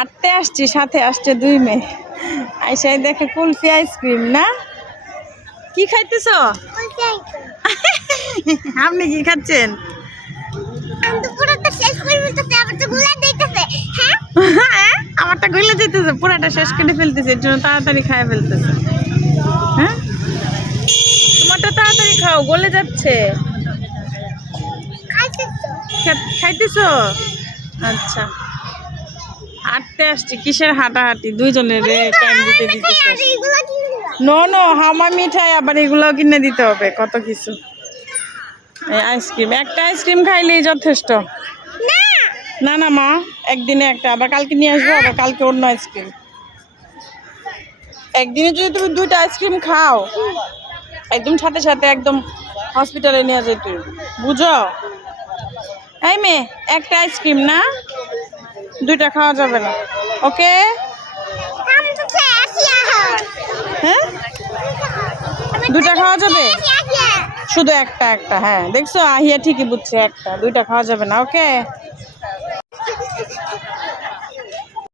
হাঁটতে আসছি, সাথে আসছে 2 মেয়ে। আইসাই দেখে কুলফি আইসক্রিম না। কি খাইতেছ? আপনি কি খাচ্ছেন? আমারটা গলে যেতেছে, পুরাটা শেষ করে ফেলতেছে, এর জন্য তাড়াতাড়ি খায় ফেলতেছে। হ্যাঁ, তোমারটা তাড়াতাড়ি খাও, গলে যাচ্ছে। খাইতেছো? আচ্ছা, হাঁটতে আসছি। কিসের হাঁটাহাঁটি? দুইজনের টাইম দিতে দিতেছে। নো নো, হামা মিঠাই আবার এগুলোও কিনে দিতে হবে, কত কিছু। এই আইসক্রিম, একটা আইসক্রিম খাইলেই যথেষ্ট। না না মা, একদিনে একটা, আবার কালকে নিয়ে আসবো, আবার কালকে অন্য আইসক্রিম। একদিনে যদি তুমি 2টা আইসক্রিম খাও, একদম সাথে সাথে একদম হসপিটালে নিয়ে যেতে, বুঝো? এই মেয়ে, একটা আইসক্রিম না, 2টা খাওয়া যাবে না, ওকে? হ্যাঁ, 2টা খাওয়া যাবে, শুধু একটা একটা। হ্যাঁ দেখছো, আহিয়া ঠিকই বুঝছে, একটা 2টা খাওয়া যাবে না, ওকে?